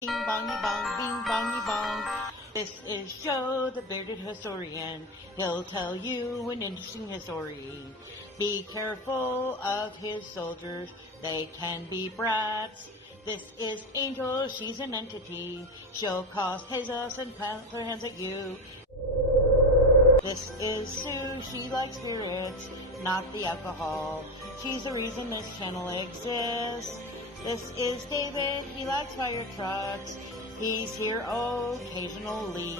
Bing bongy bong, bing bongy bong. This is Joe, the bearded historian. He'll tell you an interesting story. Be careful of his soldiers, they can be brats. This is Angel, she's an entity. She'll cause chaos and plant her hands at you. This is Sue, she likes spirits, not the alcohol. She's the reason this channel exists. This is David, he likes fire trucks. He's here occasionally.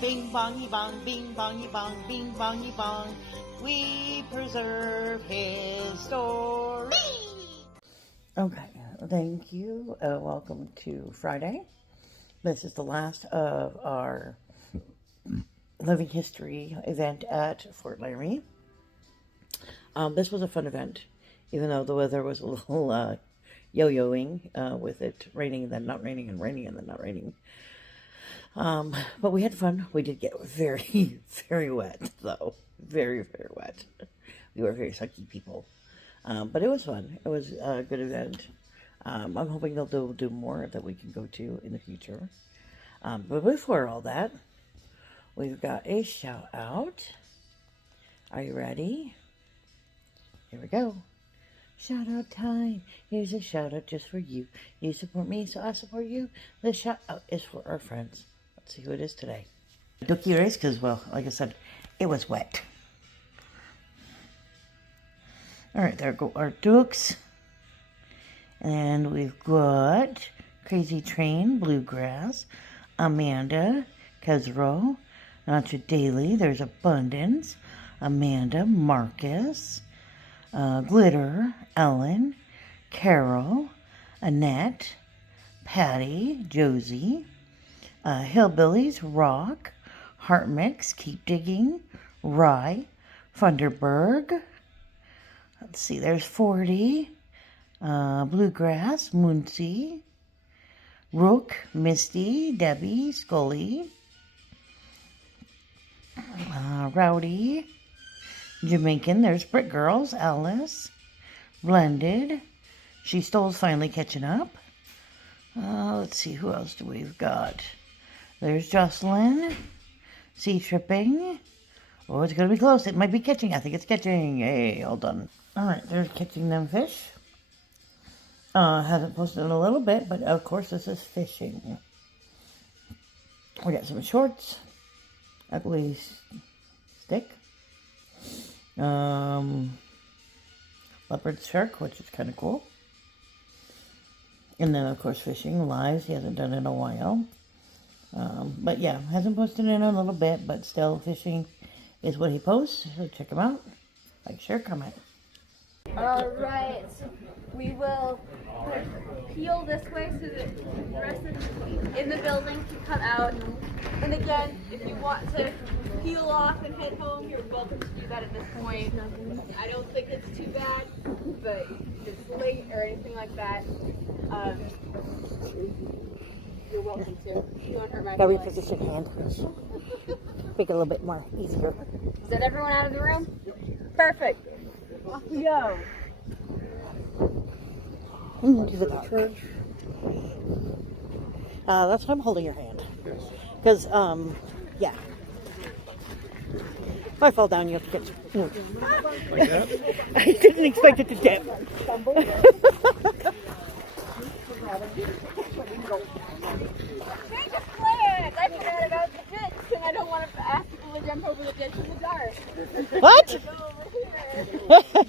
Bing bongy bong, bing bongy bong, bing bongy bong. We preserve his story. Okay, thank you. Welcome to Friday. This is the last of our Living History event at Fort Laramie. This was a fun event, even though the weather was a little yo-yoing with it raining and then not raining and raining and then not raining. But we had fun. We did get very, very wet, though. Very, very wet. We were very sucky people. But it was fun. It was a good event. I'm hoping they'll do more that we can go to in the future. But before all that, we've got a shout out. Are you ready? Here we go. Shout out time. Here's a shout out just for you. You support me, so I support you. The shout out is for our friends. Let's see who it is today. Dookie Race, because, well, like I said, it was wet. All right, there go our Dukes. And we've got Crazy Train, Bluegrass, Amanda, Kezro, Nacho Daily, there's Abundance, Amanda, Marcus, Glitter, Ellen, Carol, Annette, Patty, Josie, Hillbillies, Rock, Heart Mix, Keep Digging, Rye, Funderburg. Let's see, there's 40, Bluegrass, Moonsey, Rook, Misty, Debbie, Scully, Rowdy, Jamaican, there's Brick Girls, Alice, Blended, She Stole's finally catching up. Let's see, who else do we've got? There's Jocelyn, Sea Tripping. Oh, it's going to be close. It might be catching. I think it's catching. Hey, all done. All right, there's Catching Them Fish. Haven't posted in a little bit, but of course this is fishing. We got some shorts. Ugly Stick. Leopard Shark, which is kind of cool. And then, of course, fishing. Lives, he hasn't done it in a while. But yeah, hasn't posted in a little bit, but still fishing is what he posts. So check him out. Like, share, comment. Alright, we will peel this way so that the rest of in the building can come out. And again, if you want to peel off and head home, you're welcome to do that at this point. I don't think it's too bad, but if it's late or anything like that, you're welcome to. You don't hurt my Gotta feelings. reposition your hand. Make it a little bit more easier. Is that everyone out of the room? Perfect. Off we go. To the church. That's why I'm holding your hand. Because, yeah. If I fall down, you have to get. You know. Like that? I didn't expect it to dip. Change of plans! I forgot about the ditch, and I don't want to ask people to jump over the ditch in the dark. What? Go over here.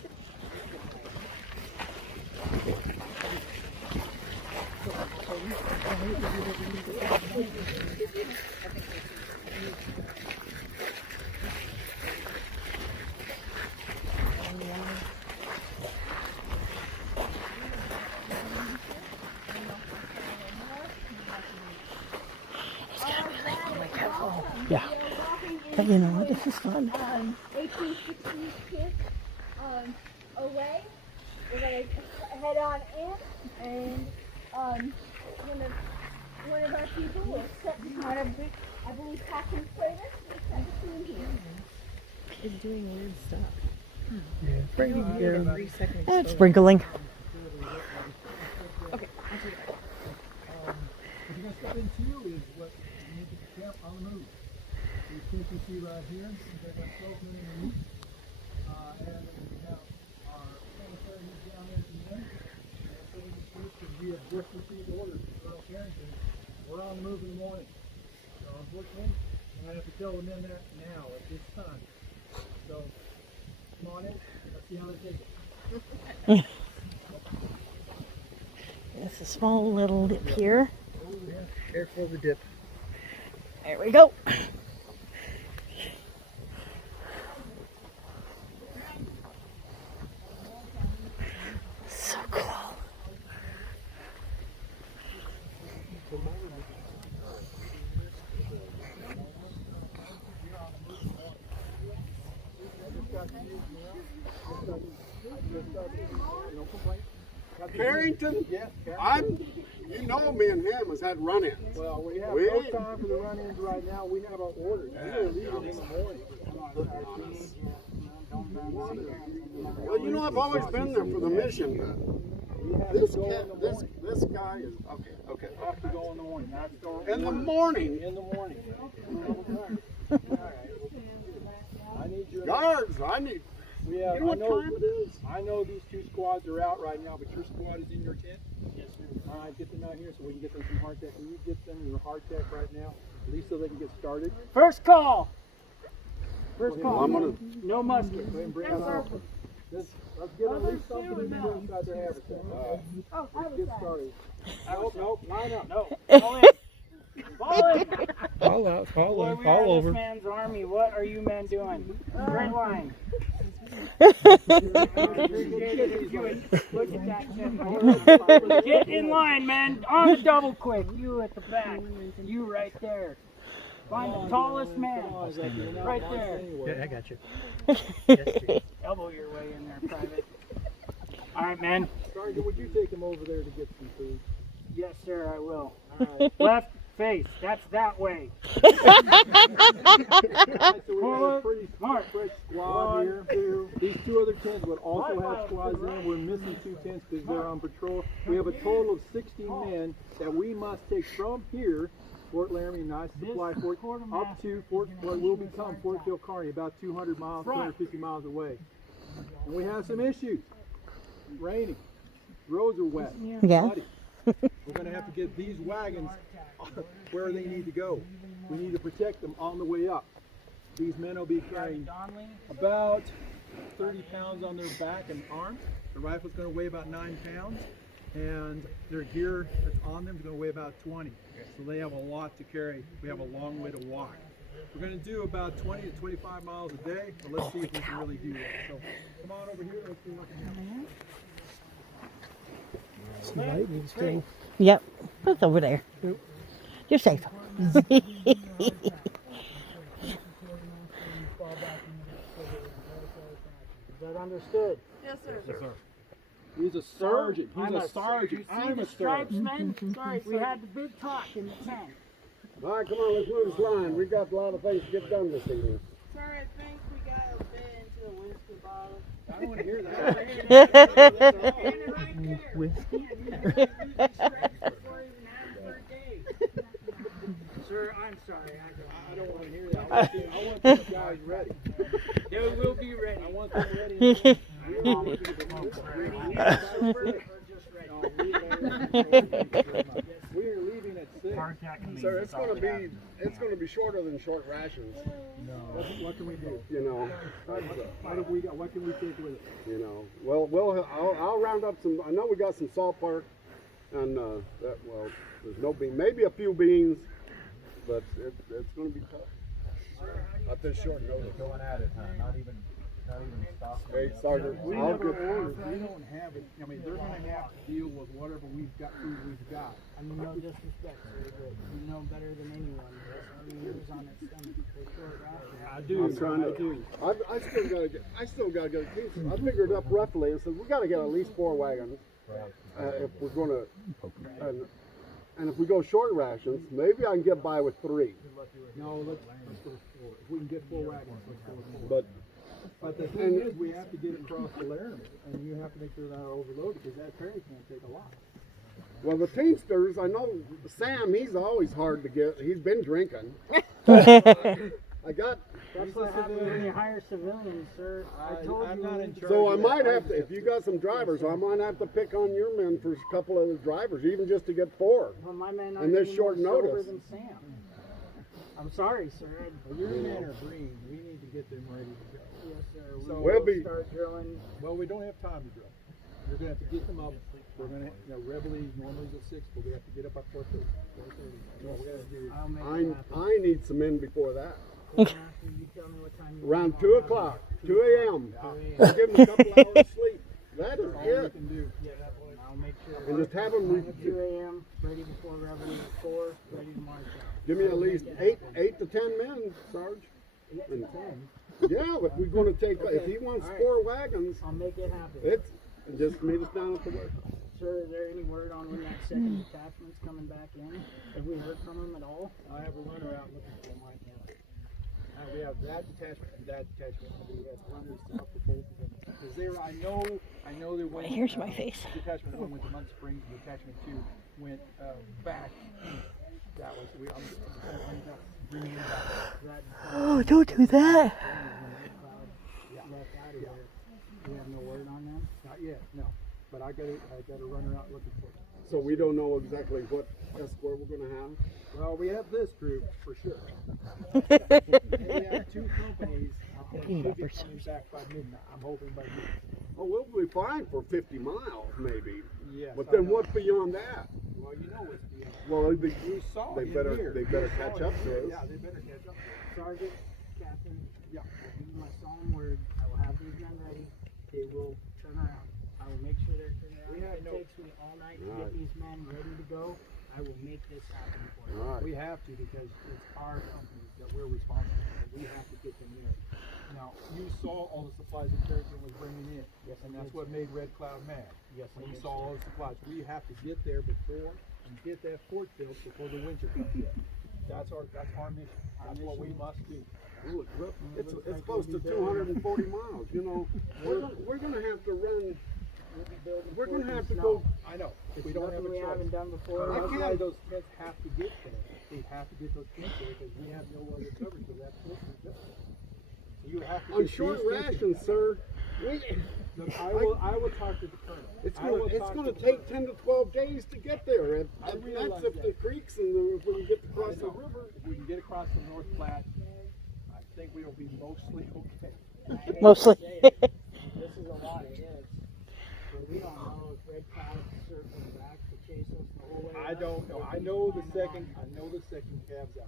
Yeah. But you know what? This is fun. 1860s kids away. We're going to head on in, and one of our people will set one of the, I believe, Captain Slater will set the scene here. It's doing weird stuff. Yeah. It's sprinkling. Okay, I'll take it. you're going to step into is what you need to camp on the move. So you can see right here, we've got smoke underneath. And then we have our cemetery down there at the end. And so we have just received orders from Earl Carrington. We're on the move in the morning. So unfortunately, I'm going to have to tell the men that now at this time. So come on in. Let's see how they take it. It's a small little dip here. Careful of the dip. There we go. So cool. Carrington, Yes, you know me and him has had run-ins. well, we have We- no time for the run-ins right now. We have our orders. We are leaving in the morning. Well, you know, I've always been there for the mission. We have This to go cat, in the this morning. this guy is okay. We have to go in the morning. That's the In the morning, In the morning. I need you. guards. I need. We have, You know what time it is? I know these two squads are out right now, but your squad is in your tent? Yes, sir. All right, get them out here so we can get them some hardtack. Can you get them your hardtack right now, at least so they can get started? First call. First Well, I'm gonna. No musket. Go ahead and bring it on. Let's get at least something to do inside their habitat. Let's get started. Nope, line up. No. Fall in. Fall in. Fall out, fall Boy, in, we fall are over. this man's army. What are you men doing? Straight line. Look at that. Get in line, man. On the double quick. You at the back. You right there. Find the tallest man. Right there. Yeah, I got you. Elbow your way in there, private. All right, man. Sergeant, would you take them over there to get some food? Yes, sir, I will. All right. Left face. That's that way. So we have a pretty Mark. fresh squad here. These two other tents would also have squads in. We're missing two tents because they're on patrol. We have a total of 60 men that we must take from here, Fort Laramie, nice supply fort, up to what will become Fort Phil Kearny, about 200 miles, 250 miles away. And we have some issues. Raining. Roads are wet. Yeah. Muddy. We're going to have to get these wagons where they need to go. We need to protect them on the way up. These men will be carrying about 30 pounds on their back and arms. The rifle's going to weigh about 9 pounds, and their gear that's on them is going to weigh about 20. So they have a lot to carry. We have a long way to walk. We're going to do about 20 to 25 miles a day, so let's see if we can really do that. So come on over here. Let's see what can happen. Yep. It's over there. You're safe. Is that understood? Yes, sir. He's a sergeant. He's I'm a sergeant. You see I'm the a stripes, sergeant. men? Sorry, we had the big talk in the tent. All right, come on, let's move this line. We've got a lot of things to get done this evening. Sorry, I think we got a bit into the whiskey bottle. I don't want to hear Sir, I'm sorry. I don't want to hear that. I want these guys ready. They will be ready. I want them ready. We are leaving at 6. Sir, it's gonna be shorter than short rations. What can we do? You know. What have we got? What can we take with us? You know. Well, I'll round up some. I know we got some salt pork, and there's no bean, maybe a few beans, but it's going to be tough. Up this short notice. Going at it, huh? Not even stopping. Hey, Sergeant, We I'll never get. ordered. We don't have it. I mean, they're going to have to deal with whatever we've got. Food we've got. I mean, no disrespect, sir, but you know better than anyone. I mean, it was on its stomach. They short rations. I do. I'm trying to. I do. I still got to get. I figured up roughly and said we got to get at least 4 wagons if we're going to. And if we go short rations, maybe I can get by with 3. No, let's go 4. If we can get 4 wagons, let's go 4. But the and- thing is, we have to get across the Laramie, and you have to make sure they're not overloaded because that ferry can't take a lot. Well, the Teamsters, I know Sam, he's always hard to get. He's been drinking. I got. That's what happens when you hire civilians, sir. I told I'm you. not in charge. So I of might that. have to, if you got some drivers, I might have to pick on your men for a couple of the drivers, even just to get 4. Well, my men And aren't this any short more sober notice. than Sam. I'm sorry, sir. Well, your men are green. We need to get them ready to go. Yes, sir. So We we'll will be- start drilling. Well, we don't have time to drill. We're gonna have to get them up. We're gonna, Reveille normally is at 6, but we have to get up by 4:30. 4:30. So what we gotta do. I'll make it happen. I need some men before that. After you tell me what time you Around want 2 them, o'clock, 2 a.m. I'll give them a couple hours of sleep. That is All we it. can do. I'll make sure. And just have them, At 2 a.m. ready before Reveille. 4 ready to march out. give me at least 8 to 10 men, Sarge. 8 to 10. Yeah, but we're gonna take, if he wants All right. 4 wagons, I'll make it happen. it's, and just meet us down at the work. Sir, is there any word on when that second detachment's coming back in? Have we heard from him at all? I have a runner out looking for them right now. We have that detachment and that detachment. We have runners up for both of them. Because they're, I know they went. Here's my face. Detachment 1 went to Mud Springs. Detachment 2 went back. That was I'm bringing them back. Oh, don't do that. Left out of there. We have no word on them? Not yet, no. But I got a runner out looking for them. So we don't know exactly what escort we're gonna have. Well, we have this group for sure. We have 2 companies. They should be coming back by midnight. I'm hoping by midnight. Oh, we'll be fine for 50 miles, maybe. Yes. But I then know. what's beyond that? Well, you know what's beyond. Well, You saw they it in better here. they better You saw catch it up in to here. us. Yeah, they better catch up. Sergeant, Captain, Yeah. I'll give you my solemn word. I will have these men ready. They will turn around. I will make sure they're turned around. We have If it no- takes me all night to Alright. get these men ready to go, I will make this happen for you. All right. We have to because it's our company that we're responsible for. We have to get them in. Now, you saw all the supplies that Carrington was bringing in. Yes, I And that's did, what made Red Cloud mad. Yes, I When you did, saw all those supplies. We have to get there before and get that fort built before the winter comes in. That's our mission. That's what we must do. Look, it's close to 240 miles. You know, we're gonna have to run. We'll be building We're gonna forts have in to snow. go. I know. It's We don't have nothing a we choice. haven't done before. I That's why can't- those tents have to get there. They have to get those tents there because we have no other coverage of that fort. You have to On get short these tents rations, in. sir. Look, I will talk to the colonel. It's I will gonna talk to the take colonel. 10 to 12 days to get there. And I that's realize if the that. creeks and if we can get across I the know. river. If we can get across the North Platte, I think we will be mostly okay. I hate to Mostly. say it, this is a lot of ifs, but we don't know if Red Cloud is circling back to chase us the whole way. I don't know. I know the second cab's out.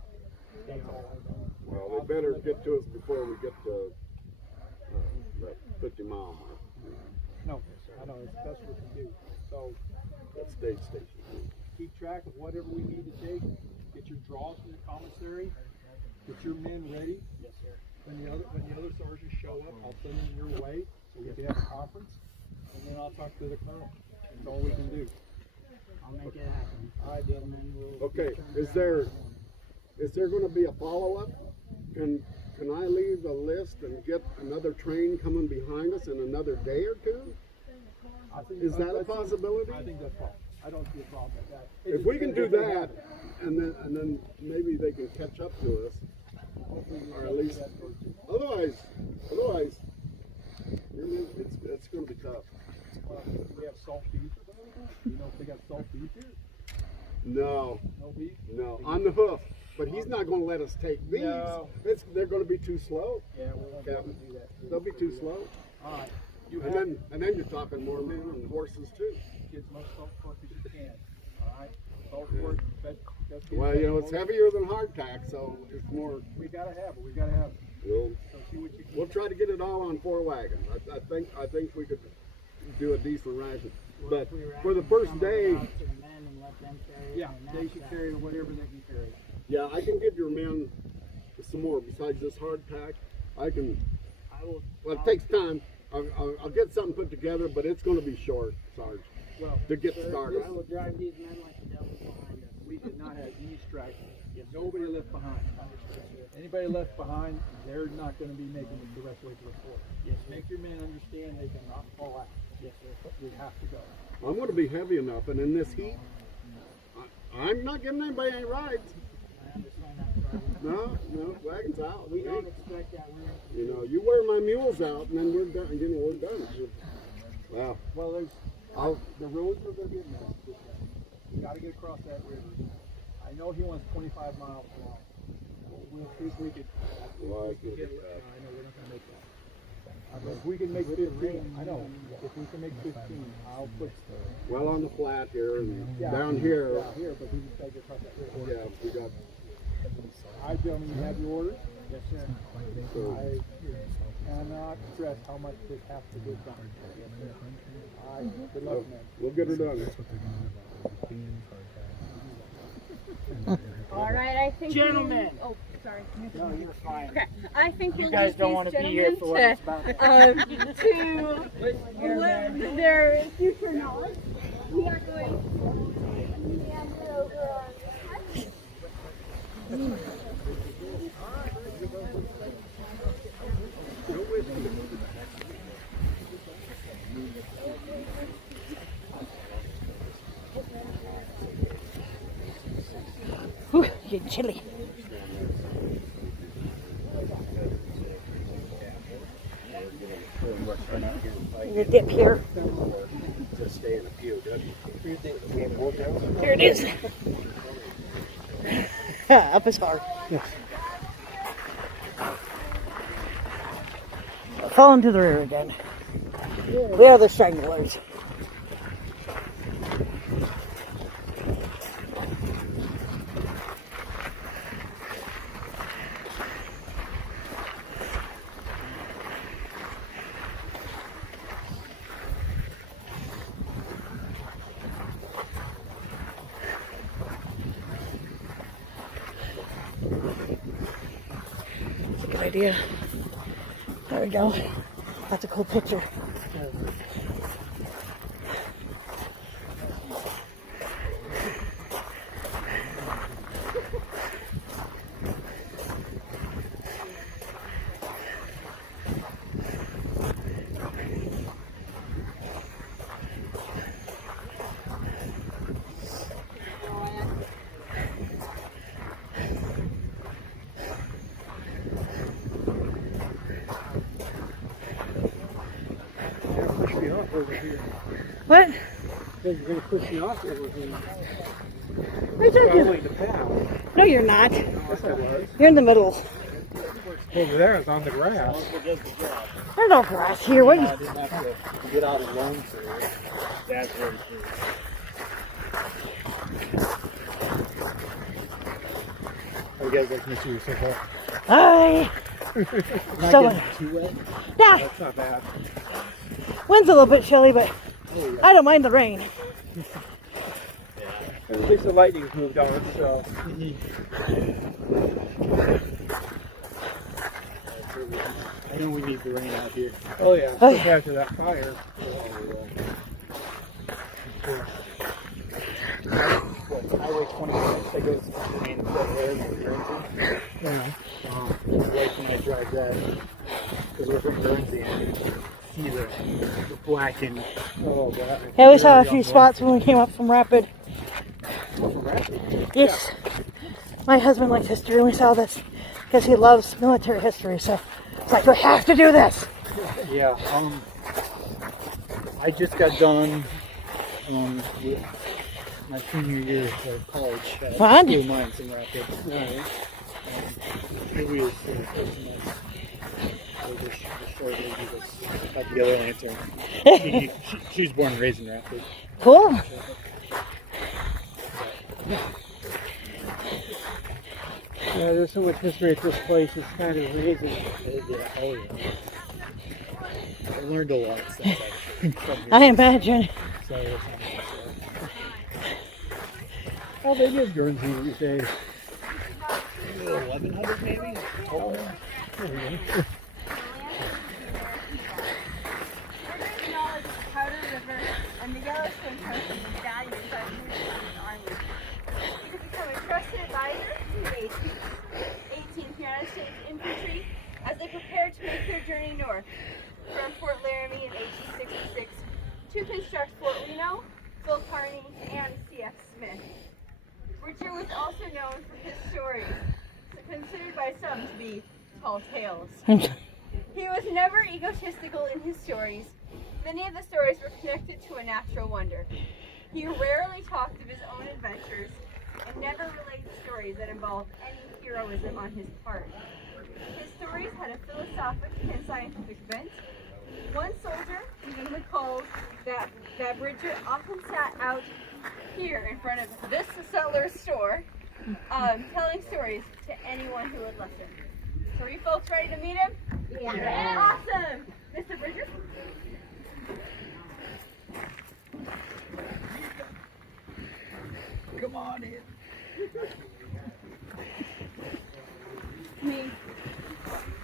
That's all I know. Well, they better get to us before we get to that 50-mile mark. No, I know. That's what we can do. So That state station. keep track of whatever we need to take. Get your draws from the commissary. Get your men ready. Yes, sir. When the other sergeants show up, I'll send them your way so we can have a conference, and then I'll talk to the colonel. That's all we can do. I'll make it happen. All right, then. And then we'll Okay, be turned is around. there going to be a follow-up? Can I leave a list and get another train coming behind us in another day or two? I think Is that a that's- possibility? I think that's possible. I don't see a problem with that. If we can do that, and then maybe they can catch up to us, or at least. Otherwise, it's going to be tough. We have salt beef. You know if they got salt beef here? No, No beef? no, on the hoof. But he's not going to let us take these. No. They're going to be too slow. Yeah, we won't be able to do that. They'll be too slow. All right. You And have then you're talking more men and horses too. get as much salt pork as you can. All right? Salt pork, that's good. Well, you know, it's heavier than hardtack, so it's more. We gotta have it. We gotta have it. We'll, So see what you can. we'll try to get it all on 4 wagons. I think we could do a decent ration. But If we were for the actually first come day, out to the men and let them carry it, Yeah, and they that's should that. carry whatever they can carry. yeah, I can give your men some more besides this hardtack. I can. I will. Well, it takes time. I'll get something put together, but it's going to be short, Sarge, Well, to get Sir, started. I will drive these men like the devil behind us. we did not have any strikes. Nobody left behind. Anybody left behind, they're not gonna be making it the rest of the way to the fort. Yes, Make your men understand they cannot fall out. Yes, sir. We have to go. I'm going to be heavy enough, and in this heat, I'm not giving anybody any rides. No, wagon's out. We don't expect that. You know, you wear my mules out, and then we're done. You know, we're done. Wow. Well, the roads are going to be a mess. We got to get across that river. I know he wants 25 miles long. We'll see if we can. Well, I know we're not going to make that. If we can make 15, I know. If we can make 15, I'll put. Well, on the flat here and down here. Yeah, here, but we just got to get across that river. Yeah, we got. All right, gentlemen, you have your orders? Yes, sir. So, I cannot stress how much this has to get done. Yes, sir. All right, good luck, man. we'll get her done. All right, I think. Gentlemen. Oh, sorry. No, you're fine. Okay, I think You we'll guys use don't these want to be here for what it's about. gentlemen to their future knowledge. We are going to meander over on this Whew, getting chilly. The dip here. Here it is. Up as far. Fall into the river again. We are the stranglers. That's a good idea. There we go. That's a cool picture. What? You're going to push me off over here. What are you talking about? No, you're not. You're in the middle. Over there is on the grass. There's no grass here. What? I didn't have to get out alone for it. That's very true. How you guys like Mr. so far? Hi. Not So, getting too wet. yeah, That's not bad. wind's a little bit chilly, but I don't mind the rain. At least the lightning's moved on, so. I know we need the rain out here. Oh yeah, Oh, yeah. after that fire. Highway 26 that goes from Maine to Guernsey. Yeah. Right when I drive that, because we're from Guernsey and you see the blackened. Oh, God. Yeah, we saw a few spots when we came up from Rapid. Yes. My husband likes history, and we saw this because he loves military history. So it's like, we have to do this. Yeah, I just got done with my senior year of college. Fun. 2 months in Rapids. Maybe it was 6 months. So the short lady was about the other answer. She was born and raised in Rapids. Cool. Yeah, there's so much history at this place, it's kind of amazing. I learned a lot of stuff. I imagine. So, How big is Guernsey these days? 1100 maybe? Oh. Powder River and the Yellowstone Coast is valued by the United Army. He has become a trusted advisor to the 18th United States Infantry as they prepare to make their journey north from Fort Laramie in 1866 to construct Fort Reno, Phil Kearny, and CS Smith. Bridger was also known for his stories, considered by some to be tall tales. He was never egotistical in his stories. Many of the stories were connected to a natural wonder. He rarely talked of his own adventures and never related stories that involved any heroism on his part. His stories had a philosophic and scientific bent. One soldier even recalled that Bridger often sat out here in front of this settler's store, telling stories to anyone who would listen. So are you folks ready to meet him? Yeah. Awesome! Mr. Bridger? Come on in.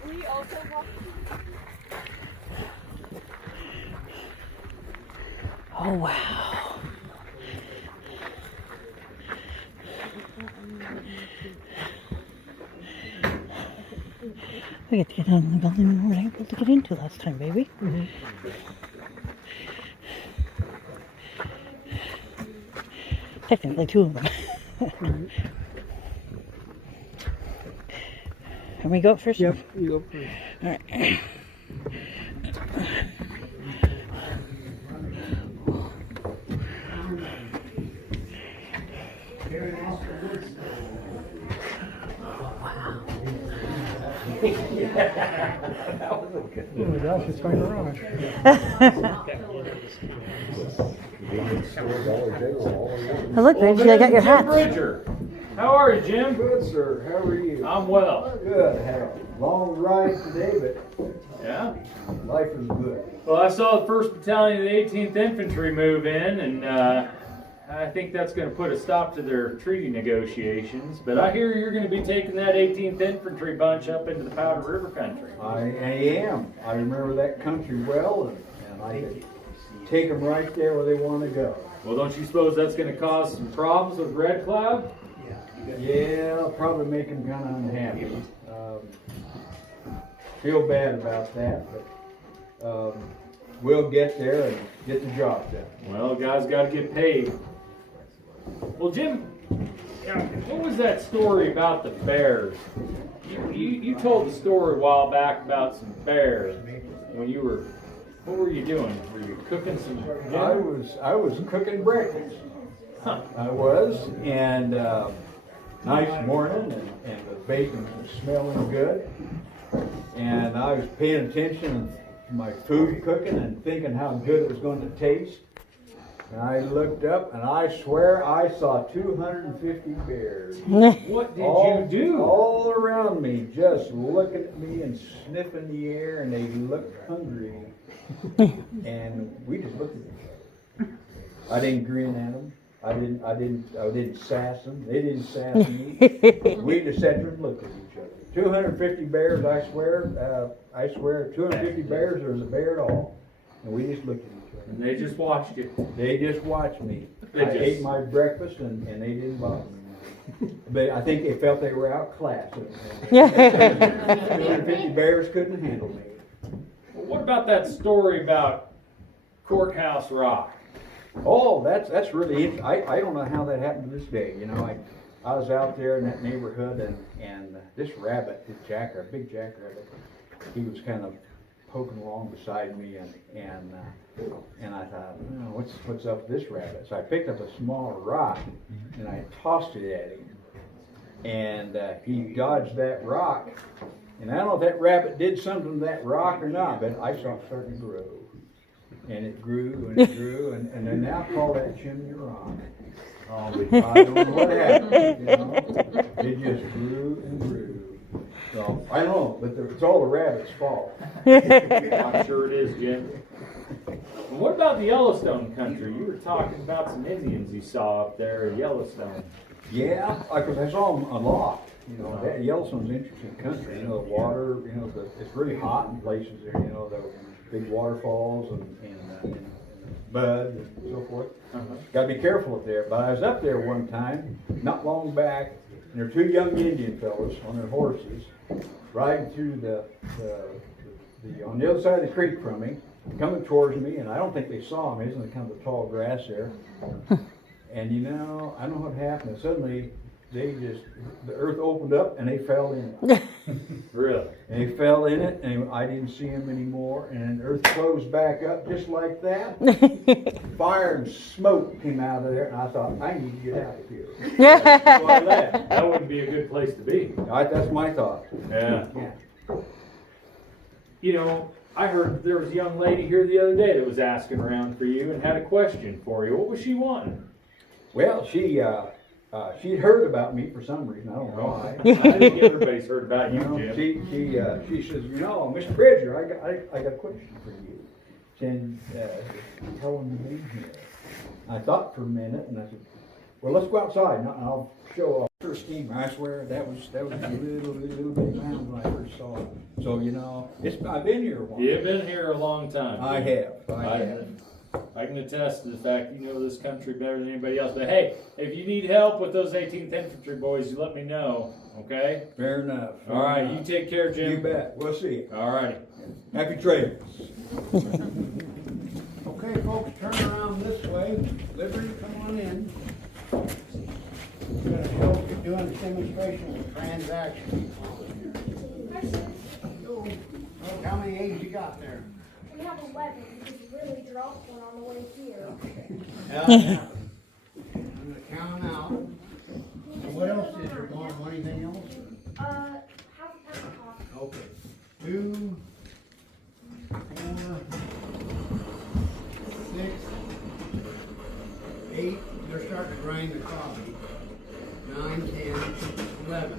We also walk. Oh, wow. We get to get on the building we weren't able to get into last time, baby. Mm-hmm. Technically, two of them. Can we go first? Yep, you go first. All right. Oh my gosh, it's my garage. Oh, look, Reggie, I got your hat. Bridger. How are you, Jim? Good, sir. How are you? I'm well. Good. Had a long ride today, but Yeah? life is good. Well, I saw the 1st Battalion of the 18th Infantry move in, and I think that's going to put a stop to their treaty negotiations. But I hear you're going to be taking that 18th Infantry bunch up into the Powder River country. I am. I remember that country well, and I could take them right there where they want to go. Well, don't you suppose that's going to cause some problems with Red Cloud? Yeah, I'll probably make them kind of unhappy. Feel bad about that, but we'll get there and get the job done. Well, guys got to get paid. Well, Jim, what was that story about the bears? You told the story a while back about some bears when you were. What were you doing? Were you cooking some dinner? I was cooking breakfast. Huh. I was, and nice morning, and the bacon was smelling good, and I was paying attention to my food cooking and thinking how good it was going to taste. And I looked up, and I swear I saw 250 bears. What did you do? All around me, just looking at me and sniffing the air, and they looked hungry. And we just looked at each other. I didn't grin at them. I didn't sass them. They didn't sass me. We just sat there and looked at each other. 250 bears, I swear, 250 bears, there was a bear at all. And we just looked at each other. And they just watched you. They just watched me. They I just- ate my breakfast and they didn't bother me. But I think they felt they were outclassed. 250 bears couldn't handle me. Well, what about that story about Courthouse Rock? Oh, that's really interesting. I don't know how that happened to this day. You know, I was out there in that neighborhood and this rabbit, this big jackrabbit, he was kind of poking along beside me and I thought, oh, what's up with this rabbit? So I picked up a small rock and I tossed it at him. And he dodged that rock. And I don't know if that rabbit did something to that rock or not, but I saw it start to grow. And it grew and it grew, and they now call that Chimney Rock. Because I don't know what happened, you know. It just grew and grew. So, I don't know, but it's all the rabbit's fault. I'm sure it is, Jim. And what about the Yellowstone country? You were talking about some Indians you saw up there at Yellowstone. Yeah, because I saw them a lot. You know, that Yellowstone's an interesting country. You know, the water, you know, it's really hot in places there, you know, the big waterfalls and mud and so forth. Got to be careful up there. But I was up there one time, not long back, and there were two young Indian fellows on their horses riding through on the other side of the creek from me, coming towards me, and I don't think they saw me. Isn't it kind of the tall grass there? And you know, I don't know what happened. Suddenly, the earth opened up and they fell in it. Really? And they fell in it, and I didn't see them anymore. And then the earth closed back up just like that. Fire and smoke came out of there, and I thought, I need to get out of here. So I left. That wouldn't be a good place to be. That's my thought. Yeah. You know, I heard there was a young lady here the other day that was asking around for you and had a question for you. What was she wanting? Well, she'd heard about me for some reason. I don't know why. I think everybody's heard about you, Jim. She says, you know, Mr. Bridger, I got a question for you. Can tell him to be here. I thought for a minute, and I said, well, let's go outside, and I'll show off. First steamer, I swear that was a little bit round when I first saw it. So you know, I've been here a while. You've been here a long time. I have. I can attest to the fact you know this country better than anybody else. But hey, if you need help with those 18th Infantry boys, you let me know, okay? Fair enough. All right, you take care, Jim. You bet. We'll see you. All righty. Happy trails. Okay, folks, turn around this way. Liberty, come on in. We're going to show you doing a demonstration of transaction. Look, how many eggs you got there? We have 11 because we really dropped one on the way here. Okay. I'm going to count them out. And what else is there going on? Anything else? Half a pound of coffee. Okay. 2, 4, 6, 8. They're starting to grind the coffee. 9, 10, 11.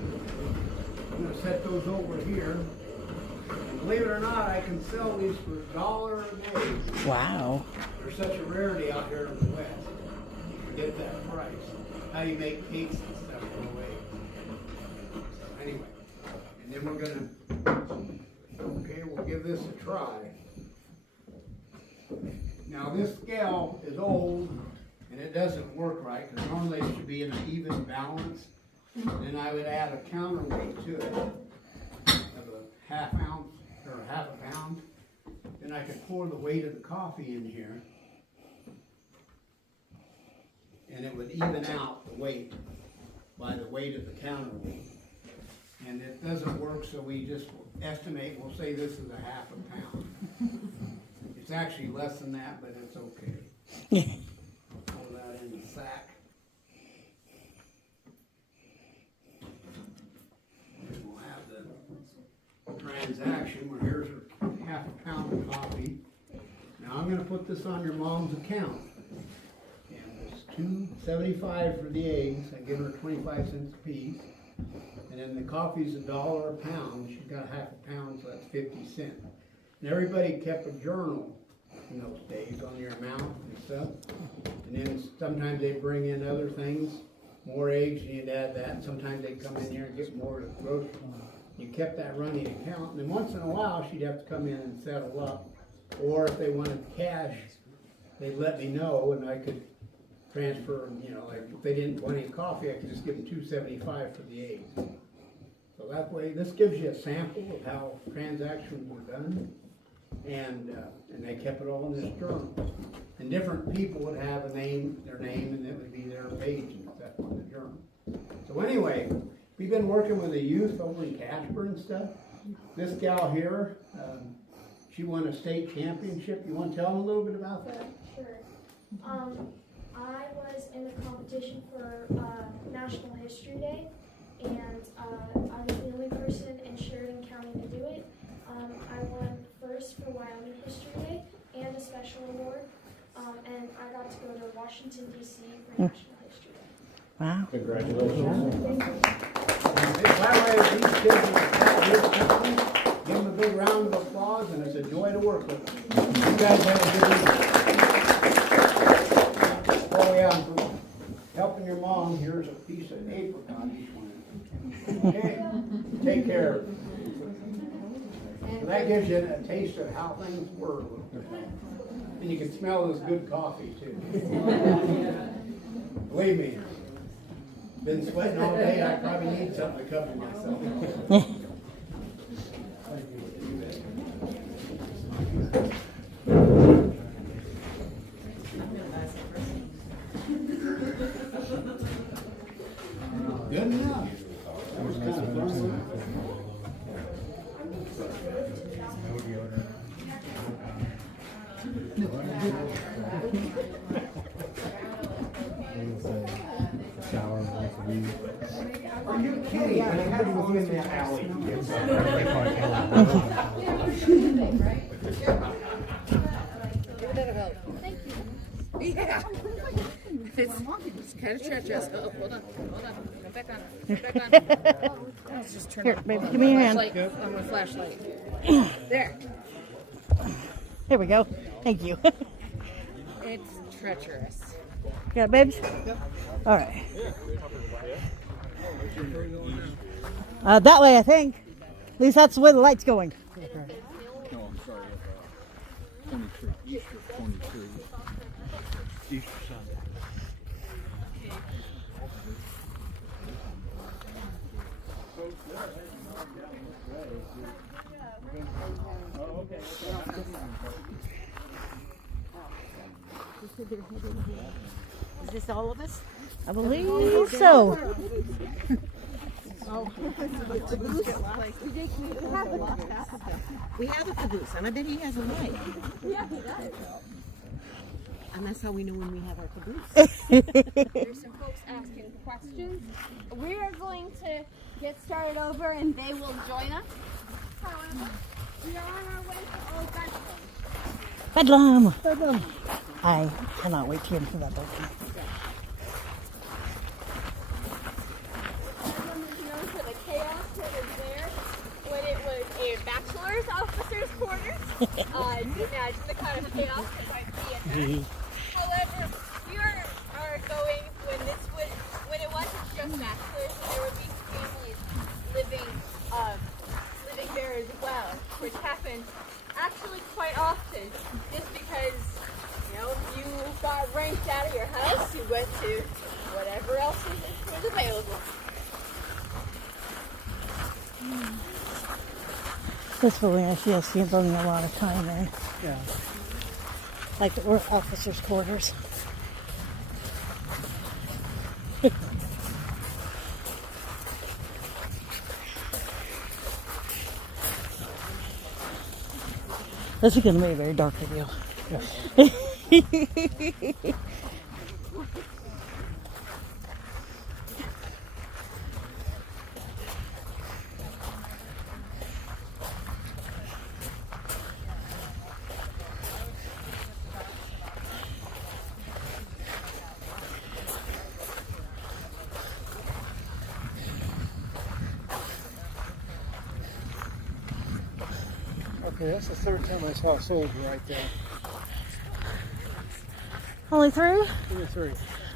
I'm going to set those over here. And believe it or not, I can sell these for $1 a day. Wow. They're such a rarity out here in the West. You get that price. How do you make cakes and stuff go away? Anyway, and then we're gonna, okay, we'll give this a try. Now this scale is old and it doesn't work right because normally it should be in an even balance. Then I would add a counterweight to it of a half ounce or half a pound. Then I could pour the weight of the coffee in here and it would even out the weight by the weight of the counterweight. And it doesn't work, so we just estimate, we'll say this is a half a pound. It's actually less than that, but it's okay. I'll pour that in the sack. And we'll have the transaction where here's a half a pound of coffee. Now I'm gonna put this on your mom's account. And it's $2.75 for the eggs. I give her 25 cents a piece. And then the coffee's $1 a pound. She's got half a pound, so that's 50 cents. And everybody kept a journal in those days on your amount and stuff. And then sometimes they bring in other things, more eggs, and you'd add that. Sometimes they'd come in here and get more to the grocery. You kept that running account. And then once in a while, she'd have to come in and settle up. Or if they wanted cash, they'd let me know, and I could transfer, you know, like if they didn't want any coffee, I could just give them $2.75 for the eggs. So that way, this gives you a sample of how transactions were done, and they kept it all in this journal. And different people would have a name, their name, and it would be their page and stuff on the journal. So anyway, we've been working with the youth over in Casper and stuff. This gal here, she won a state championship. You want to tell them a little bit about that? Sure. I was in the competition for National History Day, and I was the only person in Sheridan County to do it. I won first for Wyoming History Day and a special award, and I got to go to Washington, D.C. for National History Day. Wow. Congratulations. By the way, these kids are here company. Give them a big round of applause, and it's a joy to work with them. You guys have a good evening. Oh yeah, for helping your mom, here's a piece of apricot each one. Okay, take care. So that gives you a taste of how things were a little bit. And you can smell this good coffee too. Believe me, been sweating all day, I probably need something to cover myself. Are you kidding? And I had to go in the alley. Thank you. Yeah. It's kind of treacherous. Oh, hold on. Back on. Let's just turn Here, on. baby, give me your hand. On my flashlight. There. There we go. Thank you. It's treacherous. Got it, babes? All right. That way, I think. At least that's the way the light's going. No, I'm sorry. 23. Easter 23. Easter Sunday. Is this all of us? I believe so. We have a caboose, and I bet he has a light. Yeah, he does. And that's how we know when we have our caboose. There's some folks asking questions. We are going to get started over and they will join us. However, we are on our way to Old Bedlam. Bedlam. I cannot wait to get into that building. Bedlam is known for the chaos that was there when it was a bachelor's officer's quarters. You can imagine the kind of chaos that might be in there. However, we are going when it wasn't just bachelors, there would be families living there as well, which happened actually quite often. Just because you got ranked out of your house, you went to whatever else was available. This building, I see I'm building a lot of time in. Yeah. Like we're officers' quarters. This is going to be a very dark video. Yes. Okay, that's the third time I saw a soldier right there. Only three? Only three.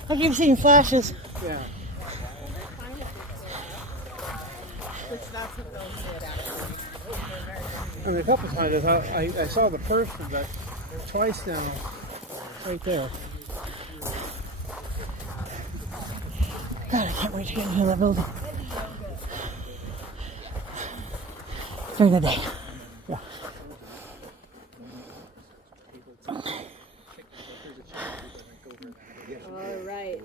I keep seeing flashes. Yeah. Which that's what they'll say actually. I mean, a couple times I saw the first one, but twice now, right there. God, I can't wait to get into that building. During the day. Yeah. All right.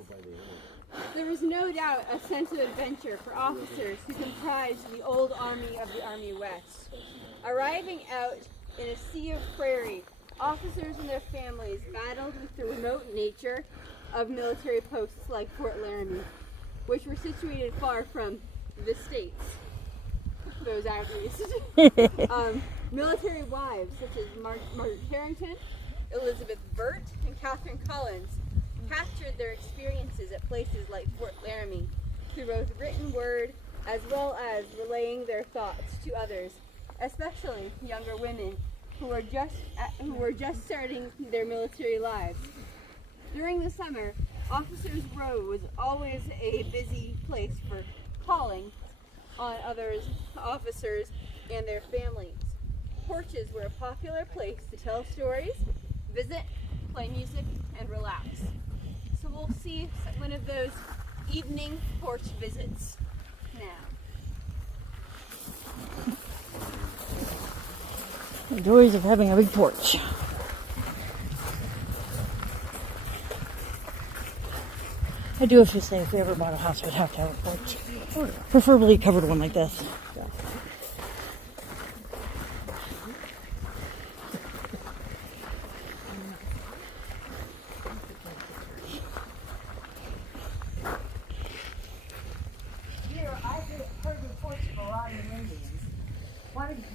There was no doubt a sense of adventure for officers who comprised the old army of the Army West. Arriving out in a sea of prairie, officers and their families battled with the remote nature of military posts like Fort Laramie, which were situated far from the States. Those out east. Military wives such as Margaret Carrington, Elizabeth Burt, and Catherine Collins captured their experiences at places like Fort Laramie through both written word as well as relaying their thoughts to others, especially younger women who were just starting their military lives. During the summer, Officers' Row was always a busy place for calling on others, officers, and their families. Porches were a popular place to tell stories, visit, play music, and relax. So we'll see one of those evening porch visits now. The joys of having a big porch. I do have to say, if we ever bought a house, we'd have to have a porch. Preferably a covered one like this. Here the Indians.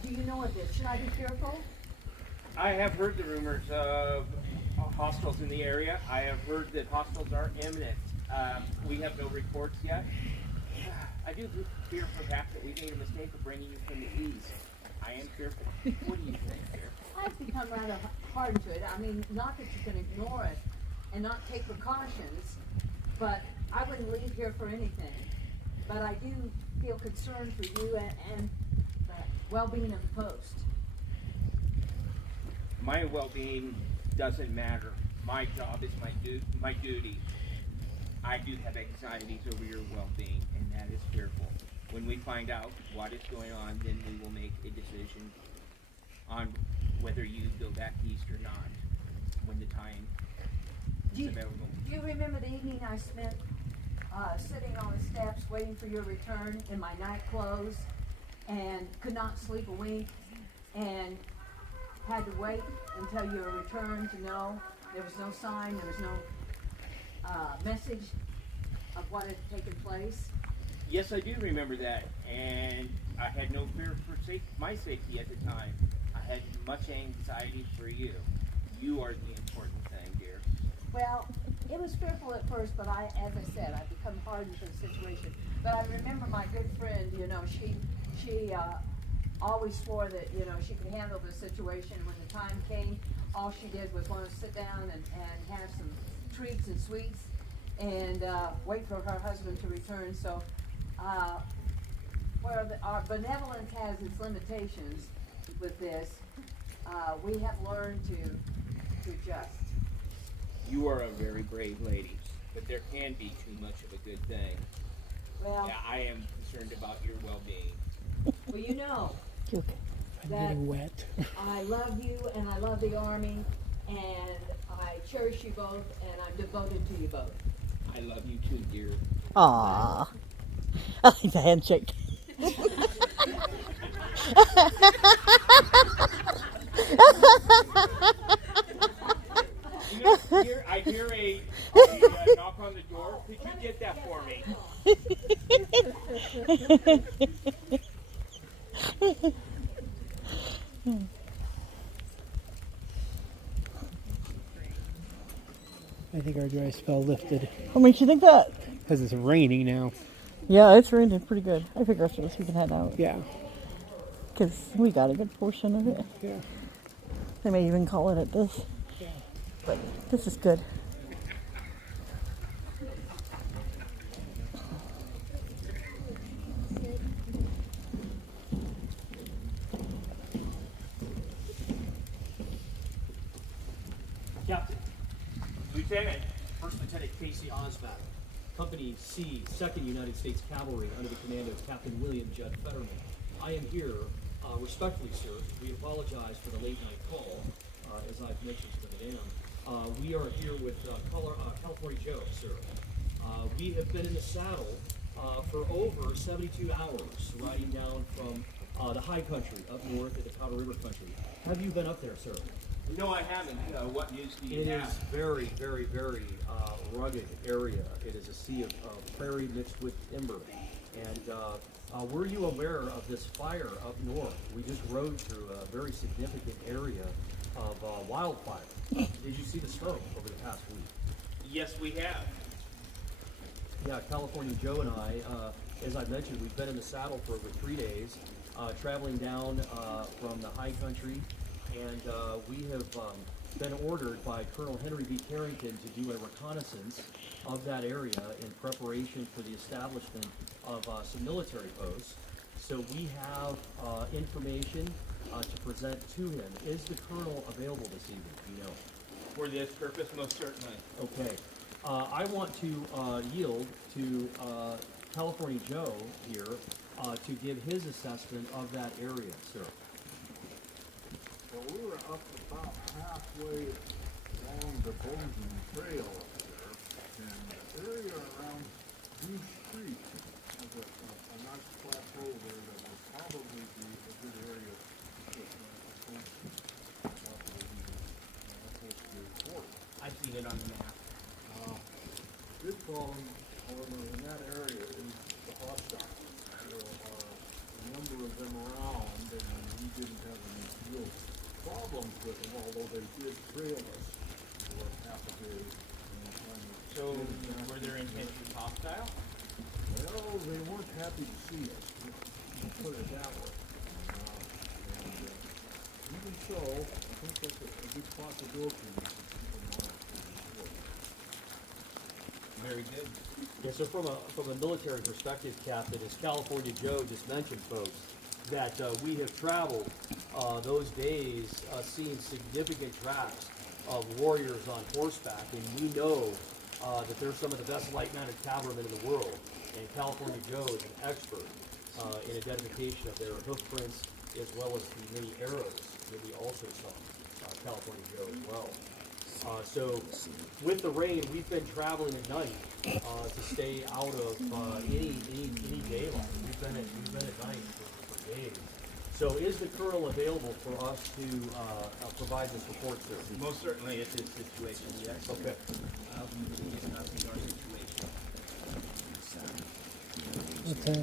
Do you know of this? Should I be fearful? I have heard the rumors of hostiles in the area. I have heard that hostiles are imminent. We have no reports yet. I do fear perhaps that we made a mistake of bringing you from the east. I am fearful. What do you think, dear? I've become rather hardened to it. I mean, not that you can ignore it and not take precautions, but I wouldn't leave here for anything. But I do feel concerned for you and the well-being of the post. My well-being doesn't matter. My job is my duty. I do have anxieties over your well-being, and that is fearful. When we find out what is going on, then we will make a decision on whether you go back east or not when the time is available. Do you remember the evening I spent sitting on the steps waiting for your return in my night clothes and could not sleep a wink and had to wait until your return to know there was no sign, there was no message of what had taken place? Yes, I do remember that, and I had no fear for my safety at the time. I had much anxiety for you. You are the important thing, dear. Well, it was fearful at first, but as I said, I've become hardened to the situation. But I remember my good friend, she always swore that, she could handle the situation. When the time came, all she did was want to sit down and have some treats and sweets and wait for her husband to return. So where our benevolence has its limitations with this, we have learned to adjust. You are a very brave lady, but there can be too much of a good thing. Well, yeah, I am concerned about your well-being. Well, you know I'm that getting wet. I love you and I love the Army and I cherish you both and I'm devoted to you both. I love you too, dear. Aww. I like the handshake. Dear, I hear a knock on the door. Could you get that for me? I think our dry spell lifted. What makes you think that? Because it's raining now. Yeah, it's raining pretty good. I figure after this we can head out. Yeah. Because we got a good portion of it. Yeah. They may even call it at this. Yeah. But this is good. Captain. Lieutenant. First Lieutenant Casey Osback. Company C, 2nd United States Cavalry, under the command of Captain William Judd Fetterman. I am here, respectfully, sir. We apologize for the late night call, as I've mentioned to the madam. We are here with California Joe, sir. We have been in the saddle for over 72 hours, riding down from the high country up north at the Powder River country. Have you been up there, sir? No, I haven't. What news do you have? It is very, very, very rugged area. It is a sea of prairie mixed with timber. And were you aware of this fire up north? We just rode through a very significant area of wildfire. Did you see the smoke over the past week? Yes, we have. Yeah, California Joe and I, as I mentioned, we've been in the saddle for over 3 days, traveling down from the high country. And we have been ordered by Colonel Henry B. Carrington to do a reconnaissance of that area in preparation for the establishment of some military posts. So we have information to present to him. Is the Colonel available this evening? Do you know? For this purpose, most certainly. Okay. I want to yield to California Joe here to give his assessment of that area, sir. Well, we were up about halfway along the Bozeman Trail up there, and the area around Goose Creek has a nice plateau there that would probably be a good area to report. I've seen it on the map. Big problem, however, in that area is the hostiles. There are a number problems with them, although they did trail us for half a day. So, were their intentions hostile? Well, they weren't happy to see us, let's put it that way. Even so, I think that's a good possibility. Very good. Yeah, so from a military perspective, Captain, as California Joe just mentioned, folks, that we have traveled those days seeing significant tracks of warriors on horseback, and we know that they're some of the best light-mounted cavalrymen in the world. And California Joe is an expert in identification of their hoof prints as well as the many arrows that we also saw California Joe as well. So with the rain, we've been traveling at night to stay out of any daylight. We've been at night for days. So is the colonel available for us to provide this report, sir? Most certainly it's his situation, yes. Okay. He is not in our situation. Okay.